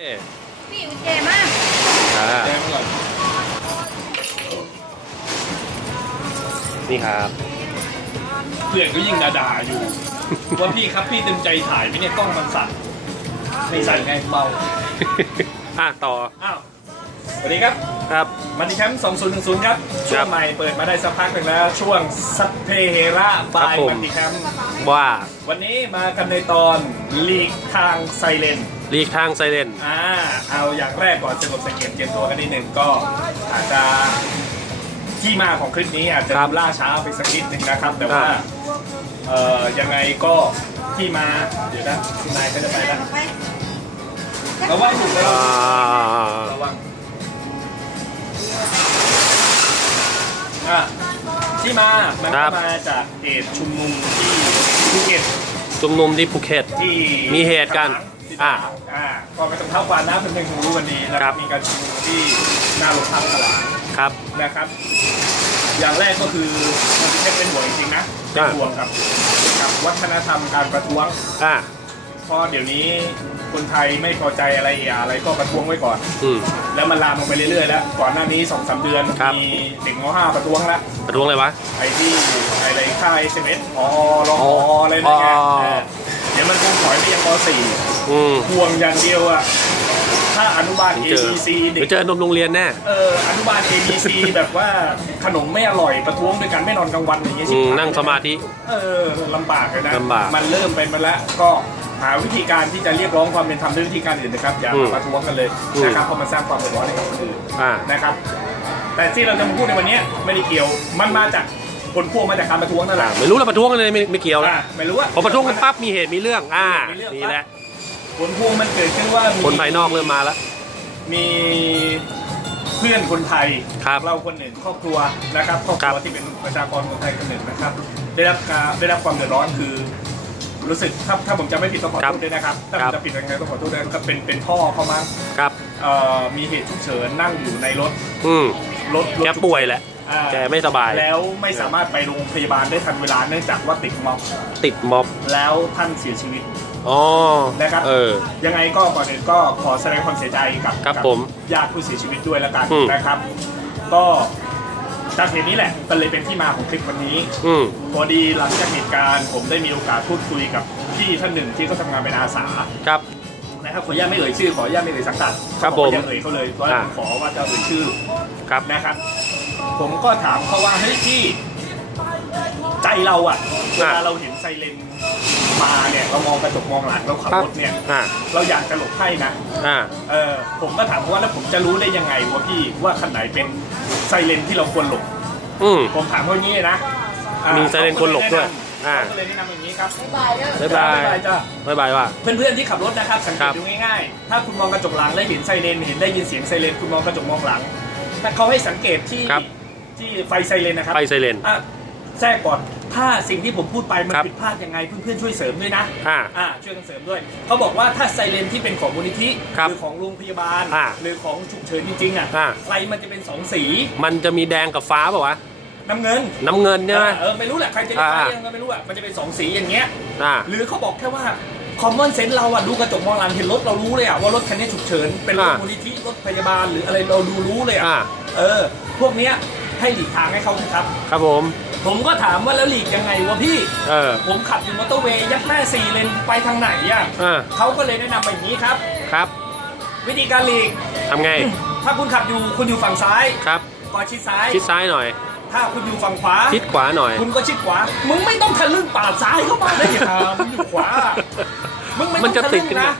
พี่กุญแจมาก แจ้งก่อนนี่ครับ เพื่อนก็ยิ่งด่าอยู่ ว่าพี่ครับพี่เต็มใจถ่ายไหมเนี่ยกล้องมันสั่นไม่สั่นไงเบา ต่อ อ้าวสวัสดีครับ ครับ มันดีแคมป์2010 ครับช่วงใหม่เปิดมาได้สักพักหนึ่งแล้วช่วงสัพเพเฮระบายมันดีแคมป์ ว่า วันนี้มากันในตอนลีกทางไซเลน ลีกทางไซเรน เอาอย่างแรกก่อนสงบสังเกตเตรียมตัวกันนิดหนึ่งก็อาจจะที่มาของคลิปนี้อาจจะล่าช้าไปสักนิดหนึ่งนะครับ แต่ว่ายังไงก็ที่มาเดี๋ยวนะคุณนายก็จะไปแล้วระวังถูกแล้วระวังที่มามันก็มาจากเหตุชุมนุมที่ภูเก็ต ชุมนุมที่ภูเก็ต ที่ มีเหตุกันก็ไม่ต้องเท้าความนะเพื่อนๆคงรู้กันดีนะครับมีการชุมนุมที่หน้าโรงพักตลาด ครับ นะครับอย่างแรกก็คือมันเป็นห่วงจริงๆนะเป็นห่วงกับวัฒนธรรมการประท้วงเพราะเดี๋ยวนี้คนไทยไม่พอใจอะไรก็ประท้วงไว้ก่อนแล้วมันลามลงไปเรื่อยๆแล้วก่อนหน้านี้ 2-3 เดือนมีเด็กม.5 ประท้วงแล้วประท้วงอะไรวะไอ้ที่อะไรค่า SMS รออะไรนั่นไงเดี๋ยวมันคงถอยไปยังม.4ห่วงอย่างเดียวอะถ้าอนุบาล ABC เด็กเจอนมโรงเรียนแน่อนุบาล ABC แบบว่าขนมไม่อร่อยประท้วงด้วยกันไม่นอนกลางวันอย่างเงี้ยนั่งสมาธิลำบากเลยนะลำบากมันเริ่มเป็นมาแล้วก็หาวิธีการที่จะเรียกร้องความเป็นธรรมด้วยวิธีการอื่นนะครับอย่าประท้วงกันเลยนะครับเพราะมันสร้างความเดือดร้อนให้กับคนอื่นนะครับแต่ที่เราจะมาพูดในวันนี้ไม่ได้เกี่ยวมันมาจากผลพวงมาจากการประท้วงนั่นแหละไม่รู้เราประท้วงกันเลยไม่เกี่ยวแล้วไม่รู้ว่าพอประท้วงกันปั๊บมีเหตุมีเรื่องนี่แหละผลพวงมันเกิดขึ้นว่าคนภายนอกเริ่มมาแล้วมีเพื่อนคนไทยเราคนหนึ่งครอบครัวนะครับครอบครัวที่เป็นประชากรคนไทยคนหนึ่งนะครับได้รับความเดือดร้อนคือรู้สึกถ้าผมจะไม่ผิดต้องขอโทษด้วยนะครับถ้าผมจะผิดยังไงต้องขอโทษด้วยก็เป็นพ่อเขามั้งครับมีเหตุฉุกเฉินนั่งอยู่ในรถแกป่วยแหละแกไม่สบายแล้วไม่สามารถไปโรงพยาบาลได้ทันเวลาเนื่องจากว่าติดม็อบแล้วท่านเสียชีวิตนะครับยังไงก็ก่อนอื่นก็ขอแสดงความเสียใจกับญาติผู้เสียชีวิตด้วยแล้วกันนะครับก็จากเหตุนี้แหละก็เลยเป็นที่มาของคลิปวันนี้พอดีหลังจากเหตุการณ์ผมได้มีโอกาสพูดคุยกับพี่ท่านหนึ่งที่เขาทำงานเป็นอาสาครับนะครับขออนุญาตไม่เอ่ยชื่อขออนุญาตไม่เอ่ยสังกัดครับผมอย่าเอ่ยเขาเลยเพราะขอว่าจะเอ่ยชื่อครับนะครับผมก็ถามเขาว่าเฮ้ยพี่ใจเราอะเวลาเราเห็นไซเรนมาเนี่ยเรามองกระจกมองหลังเราขับรถเนี่ยเราอยากจะหลบให้นะผมก็ถามว่าแล้วผมจะรู้ได้ยังไงว่าพี่ว่าคันไหนเป็นไซเรนที่เราควรหลบผมถามเขาอย่างนี้นะมีไซเรนควรหลบด้วยก็เลยแนะนำอย่างนี้ครับบ๊ายบายจ้าบ๊ายบายว่าเพื่อนๆที่ขับรถนะครับสังเกตดูง่ายๆถ้าคุณมองกระจกหลังได้เห็นไซเรนเห็นได้ยินเสียงไซเรนคุณมองกระจกมองหลังถ้าเขาให้สังเกตที่ไฟไซเรนนะครับไฟไซเรนแทรกก่อนถ้าสิ่งที่ผมพูดไปมันผิดพลาดยังไงเพื่อนๆช่วยเสริมด้วยนะช่วยกันเสริมด้วยเขาบอกว่าถ้าไซเรนที่เป็นของมูลนิธิหรือของโรงพยาบาลหรือของฉุกเฉินจริงๆไฟมันจะเป็น2สีมันจะมีแดงกับฟ้าป่าวะน้ำเงินใช่ไหมไม่รู้แหละใครจะเรียกไฟยังไม่รู้อ่ะมันจะเป็น2สีอย่างเงี้ยหรือเขาบอกแค่ว่าคอมมอนเซนส์เราดูกระจกมองหลังเห็นรถเรารู้เลยว่ารถคันนี้ฉุกเฉินเป็นรถมูลนิธิรถพยาบาลหรืออะไรเรารู้เลยพวกเนี้ยให้หลีกทางให้เขาครับครับผมก็ถามว่าแล้วหลีกยังไงวะพี่ผมขับอยู่มอเตอร์เวย์ยัดหน้า4 เลนไปทางไหนเขาก็เลยแนะนำแบบนี้ครับวิธีการหลีกทำไงถ้าคุณขับคุณอยู่ฝั่งซ้ายครับก็ชิดซ้ายหน่อยถ้าคุณอยู่ฝั่งขวาชิดขวาหน่อยคุณก็ชิดขวามึงไม่ต้องทะลึ่งปาดซ้ายเข้ามาได้ยังมึงอยู่ขวามึงไม่ต้องทะลึ่งนะ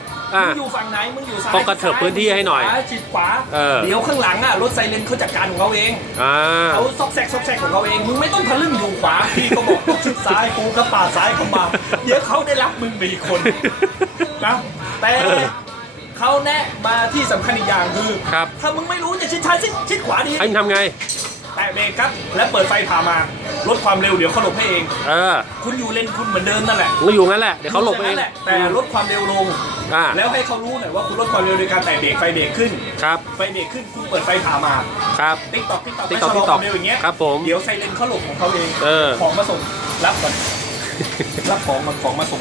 มึงอยู่ฝั่งไหนมึงอยู่ซ้ายก็กระเถิบพื้นที่ให้หน่อยชิดขวาเดี๋ยวข้างหลังรถไซเรนเขาจัดการของเขาเองเขาซอกแซกของเขาเองมึงไม่ต้องทะลึ่งอยู่ขวาพี่ก็บอกต้องชิดซ้ายกูก็ปาดซ้ายเข้ามาเดี๋ยวเขาได้รับมึงไปอีกคนนะแต่เขาแนะมาที่สำคัญอีกอย่างคือถ้ามึงไม่รู้จะชิดซ้ายชิดขวาดีให้ทำไงแตะเบรกครับและเปิดไฟผ่ามาลดความเร็วเดี๋ยวเขาหลบให้เองคุณอยู่เลนคุณเหมือนเดิมนั่นแหละก็อยู่งั้นแหละเดี๋ยวเขาหลบเองแต่ลดความเร็วลงแล้วให้เขารู้หน่อยว่าคุณลดความเร็วโดยการแตะเบรกไฟเบรกขึ้นไฟเบรกขึ้นคุณเปิดไฟผ่ามาติ๊กต๊อกความเร็วอย่างเงี้ยเดี๋ยวไซเรนเขาหลบของเขาเองของมาส่งรับก่อนรับของมาส่ง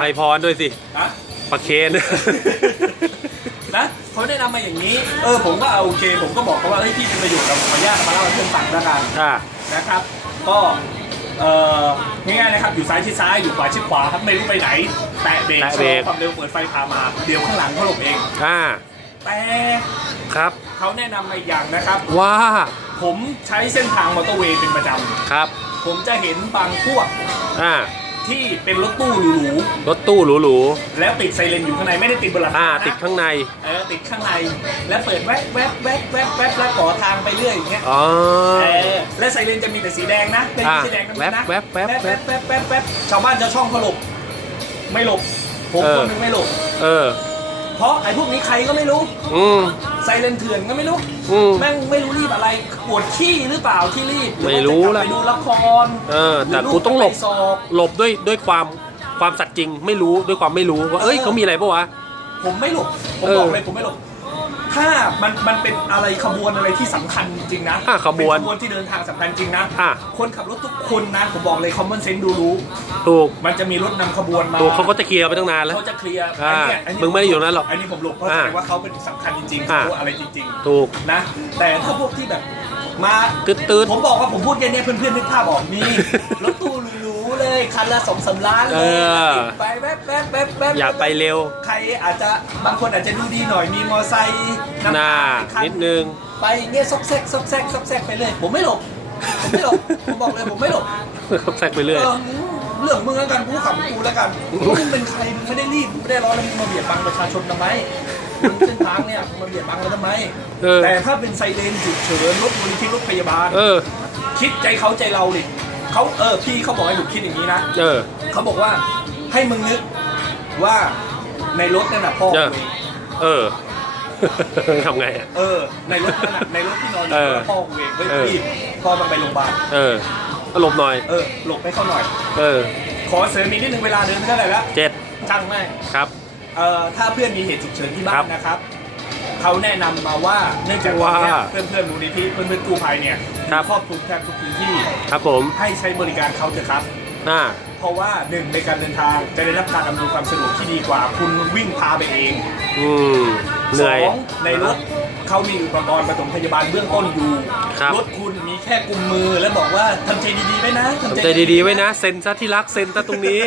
ให้พรด้วยสิใ ปลาเคน นะเขาแนะนำมาอย่างนี้ผมก็โอเคผมก็บอกเขาว่าเฮ้ยพี่เป็นประโยชน์เราขออนุญาตมาเล่าให้เพื่อนฟังแล้วกันนะครับก็ง่ายๆนะครับอยู่ซ้ายชิดซ้ายอยู่ขวาชิดขวาครับไม่รู้ไปไหนแตะเบรกชะลอความเร็วเปิดไฟพามาเดี๋ยวข้างหลังเขาหลบเองแต่ครับเขาแนะนำมาอีกอย่างนะครับว่าผมใช้เส้นทางมอเตอร์เวย์เป็นประจำครับผมจะเห็นบางพวกที่เป็นรถตู้หรูรถตู้หรูแล้วติดไซเรนอยู่ข้างในไม่ได้ติดบนหลังคาติดข้างในติดข้างในแล้วเปิดแว๊บแว๊บแว๊บแว๊บแว๊บแล้วขอทางไปเรื่อยอย่างเงี้ยและไซเรนจะมีแต่สีแดงนะเป็นสีแดงกันนะแว๊บแว๊บแว๊บแว๊บแว๊บแว๊บชาวบ้านจะช่องเขาหลบไม่หลบผมคนนึงไม่หลบเพราะไอ้พวกนี้ใครก็ไม่รู้ไซเรนเถื่อนก็ไม่รู้แม่งไม่รู้รีบอะไรปวดขี้หรือเปล่าที่รีบไม่รู้ละไปดูละครแต่กูต้องหลบด้วยความสัตย์จริงไม่รู้ด้วยความไม่รู้ว่าเขามีอะไรปะวะผมไม่หลบผมบอกเลยผมไม่หลบถ้ามันเป็นอะไรขบวนอะไรที่สำคัญจริงนะขบวนที่เดินทางสำคัญจริงนะคนขับรถทุกคนนะผมบอกเลยคอมมอนเซนส์ดูรู้ถูกมันจะมีรถนำขบวนมาเขาก็จะเคลียร์ไปตั้งนานแล้วเขาจะเคลียร์มึงไม่ได้อยู่นั้นหรอกอันนี้ผมหลบเพราะแสดงว่าเขาเป็นสำคัญจริงๆเขาอะไรจริงๆถูกนะแต่ถ้าพวกที่แบบมาตื่นผมบอกว่าผมพูดแค่นี้เพื่อนๆนึกภาพออกมีรถตู้หรูๆเลยคันละ2-3 ล้านเลยไปแป๊บอยากไปเร็วใครอาจจะบางคนอาจจะดูดีหน่อยมีมอไซค์หน้านิดนึงไปเนี่ยซอกแซกไปเลยผมไม่หลบผมบอกเลยผมไม่หลบซอกแซกไปเรื่อยเรื่องมึงแล้วกันกูขับกูแล้วกันมึงเป็นใครมึงไม่ได้รีบไม่ได้ร้อนแล้วมึงมาเบียดบังประชาชนทำไมเส้นทางเนี่ยมาเบียดบังเราทำไมแต่ถ้าเป็นไซเรนฉุกเฉินรถมูลนิธิรถพยาบาลคิดใจเขาใจเราดิเขาพี่เขาบอกให้หนูคิดอย่างนี้นะเขาบอกว่าให้มึงนึกว่าในรถนั่นน่ะพ่อเองทำไงในรถนั่นน่ะในรถที่นอนอยู่พ่อกูเองเฮ้ยพี่พ่อมันไปโรงพยาบาลหลบหน่อยหลบให้เขาหน่อยขอเสริมนิดนึงเวลาเดินเท่าไหร่ละ7ช่างแม่ครับถ้าเพื่อนมีเหตุฉุกเฉินที่บ้านนะครับเขาแนะนำมาว่าเนื่องจากว่าเพื่อนมูลนิธิเพื่อนกู้ภัยเนี่ยครอบคลุมแทบทุกพื้นที่ครับผมให้ใช้บริการเขาเถอะครับเพราะว่า1ในการเดินทางจะได้รับการอำนวยความสะดวกที่ดีกว่าคุณวิ่งพาไปเอง2ในรถเขามีอุปกรณ์ปฐมพยาบาลเบื้องต้นอยู่รถคุณมีแค่กุมมือแล้วบอกว่าทำใจดีๆไว้นะทำใจดีๆไว้นะเซ็นซะที่รักเซ็นซะตรงนี้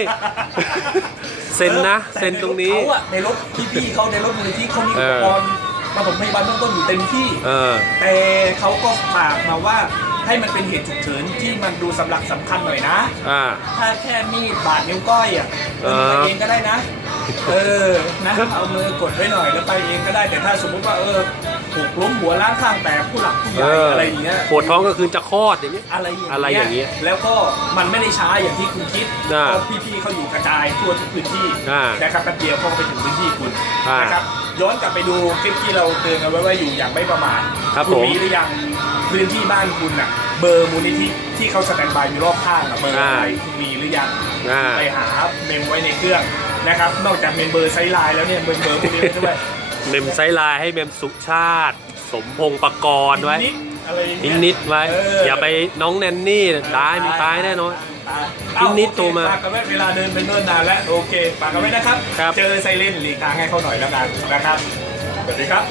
เซ็นนะเซ็นตรงนี้เขาในรถพี่เขาในรถมูลนิธิเขามีอุปกรณ์ปฐมพยาบาลเบื้องต้นอยู่เต็มที่แต่เขาก็ฝากมาว่าให้มันเป็นเหตุฉุกเฉินที่มันดูสำคัญสำคัญหน่อยนะถ้าแค่มีดบาดนิ้วก้อยไปเองก็ได้นะนะเอามือกดไว้หน่อยแล้วไปเองก็ได้แต่ถ้าสมมุติว่าถูกล้มหัวล้างข้างแตกผู้หลักผู้ใหญ่อะไรอย่างเงี้ยปวดท้องก็คือจะคลอดอย่างเงี้ยอะไรอย่างเงี้ยแล้วก็มันไม่ได้ช้าอย่างที่คุณคิดเพราะพี่ๆเขาอยู่กระจายทั่วทุกพื้นที่นะครับแป๊บเดียวเขาก็ไปถึงพื้นที่คุณนะครับย้อนกลับไปดูคลิปที่เราเตือนกันไว้ว่าอยู่อย่างไม่ประมาทคุณมีหรือยังพื้นที่บ้านคุณน่ะเบอร์มูลนิธิที่เขาสแตนบายอยู่รอบข้างเบอร์อะไรคุณมีหรือยังไปหาเมมไว้ในเครื่องนะครับนอกจากเมมเบอร์ไซไลน์แล้วเนี่ยเบอร์พวกนี้ด้วยเมมไซไลน์ให้เมมสุชาติสมพงษ์ปกรณ์ไว้นิดไว้อย่าไปน้องแนนนี่ตายมันตายแน่นอนนิดโตมาฝากกันไว้เวลาเดินเป็นเนิ่นนานแล้วโอเคฝากกันไว้นะครับเจอไซเรนหลีกทางให้เขาหน่อยแล้วกันนะครับสวัสดีครับ